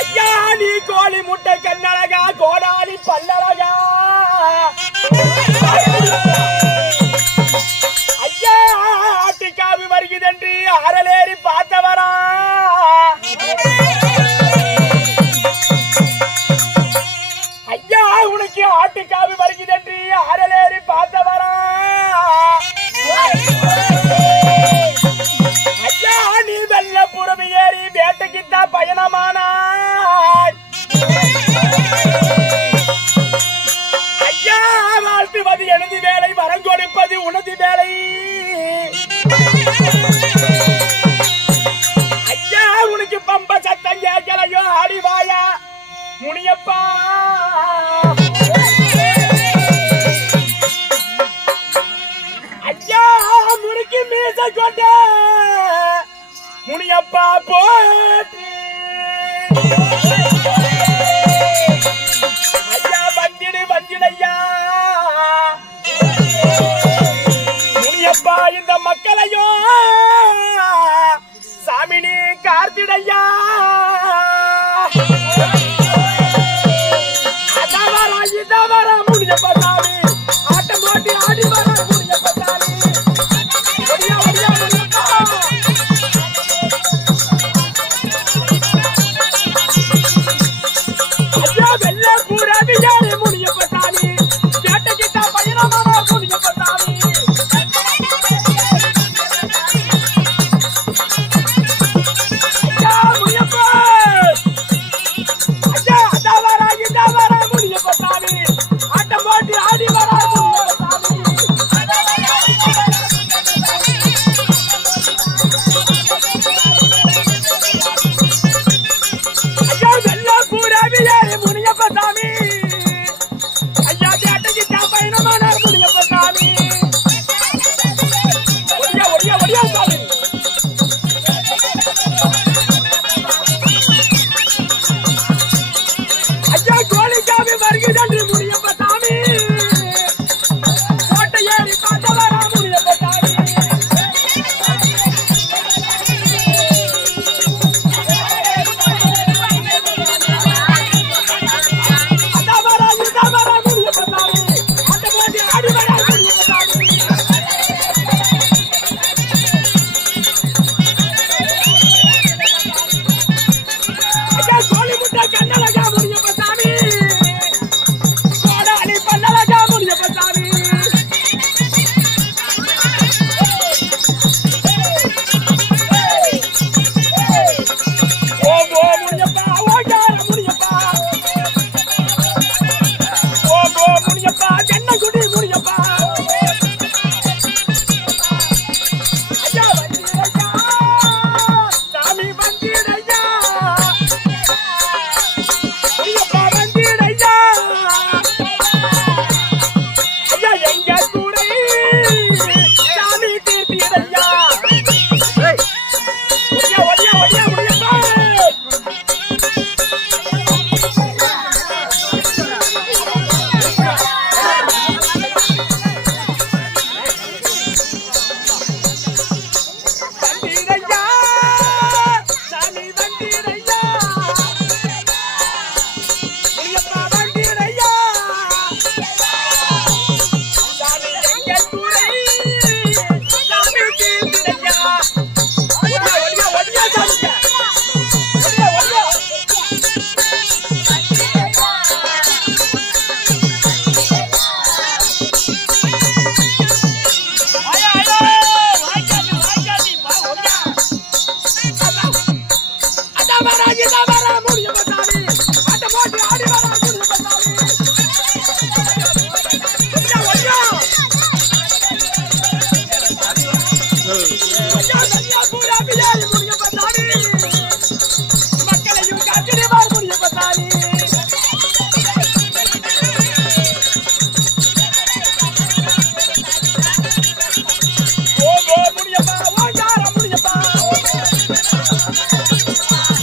ஐயா நீ கோழி முட்டை கண்ணழகா கோடாலி பல்லழகா. ஐயா ஆட்டுக்காவி வருகுதென்று அறலேறி பார்த்தவரா. ஐயா உனக்கு ஆட்டுக்காவி வருகுதென்று ஆரலேறி பார்த்த முனியப்பா. ஐயா முறுக்கி மீச கொண்ட முனியப்பா போற்றி. ஐயா வந்திடு வந்திடையா. முனியப்பா இந்த மக்களையும் சாமினி நீ கார்த்திடையா. Bye.